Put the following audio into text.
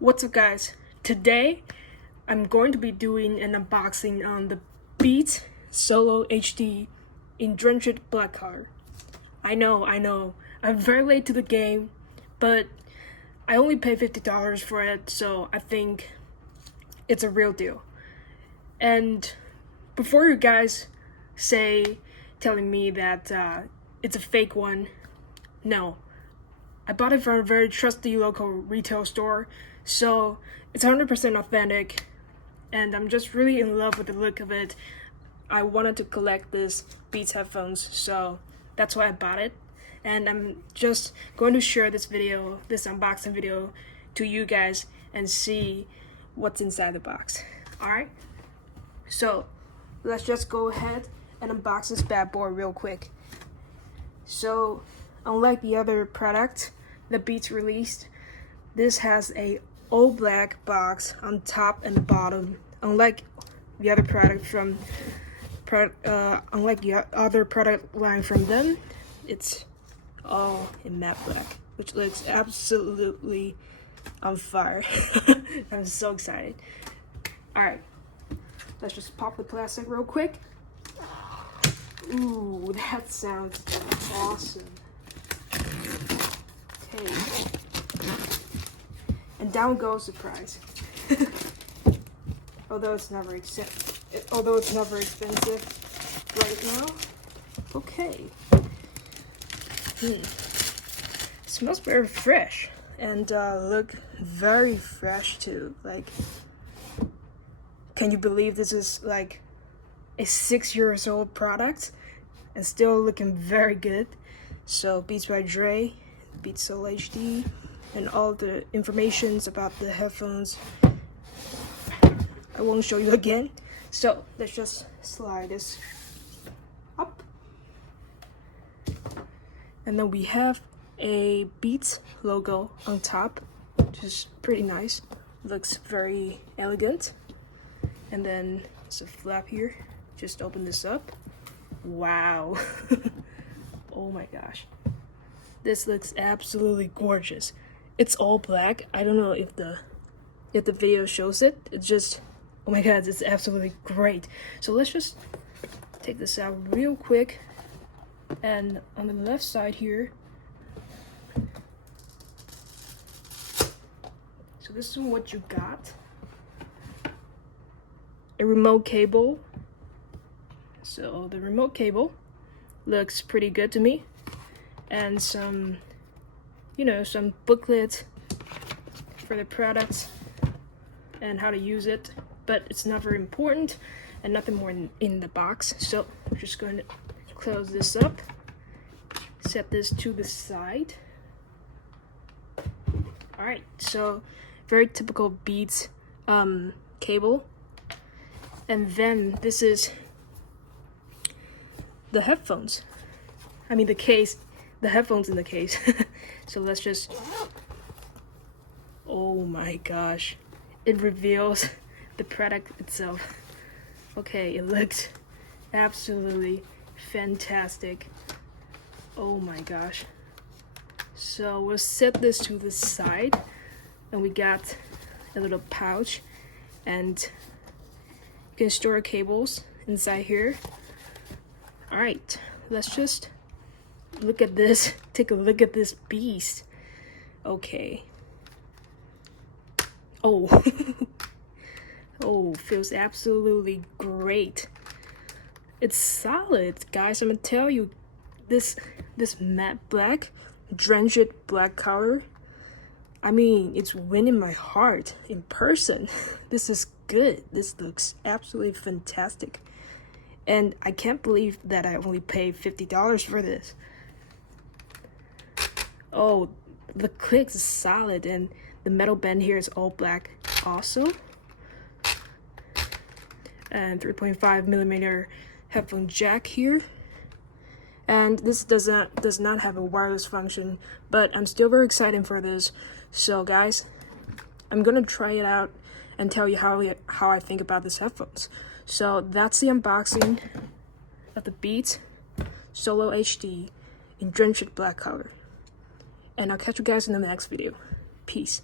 What's up, guys? Today I'm going to be doing an unboxing on the Beats Solo HD in Drenched black color. I know, I'm very late to the game, but I only paid $50 for it, so I think it's a real deal. And before you guys telling me that it's a fake one, no. I bought it from a very trusty local retail store, so it's 100% authentic, and I'm just really in love with the look of it. I wanted to collect this Beats headphones, so that's why I bought it. And I'm just going to share this unboxing video to you guys and see what's inside the box. Alright? So let's just go ahead and unbox this bad boy real quick. So unlike the other product the Beats released, this has a all black box on top and bottom. Unlike the other product line from them, it's all in matte black, which looks absolutely on fire. I'm so excited. Alright, let's just pop the plastic real quick. Ooh, that sounds awesome. Okay. And down goes the prize. Although it's never expensive right now. Okay. It smells very fresh and look very fresh too. Like, can you believe this is like a 6 years old product and still looking very good? So Beats by Dre, Beats Solo HD, and all the informations about the headphones I won't show you again. So let's just slide this up, and then we have a Beats logo on top, which is pretty nice. Looks very elegant. And then there's a flap here. Just open this up. Wow. Oh my gosh, this looks absolutely gorgeous. It's all black. I don't know if the video shows it. It's just, oh my god, it's absolutely great. So let's just take this out real quick. And on the left side here, so this is what you got. A remote cable. So the remote cable looks pretty good to me, and some booklet for the products and how to use it, but it's not very important, and nothing more in the box. So I'm just going to close this up, set this to the side. Alright, so very typical Beats cable. And then this is the headphones. I mean the case, the headphones in the case. So let's just, oh my gosh, it reveals the product itself. Okay, it looks absolutely fantastic. Oh my gosh. So we'll set this to the side, and we got a little pouch, and you can store cables inside here. Alright, let's just look at this. Take a look at this beast. Okay. Oh. Oh, feels absolutely great. It's solid, guys. I'm gonna tell you, this matte black, drenched black color, I mean, it's winning my heart in person. This is good. This looks absolutely fantastic. And I can't believe that I only paid $50 for this. Oh, the clicks is solid, and the metal band here is all black also. And 3.5mm headphone jack here. And this does not have a wireless function, but I'm still very excited for this. So guys, I'm gonna try it out and tell you how I think about these headphones. So that's the unboxing of the Beats Solo HD in Drenched black color. And I'll catch you guys in the next video. Peace.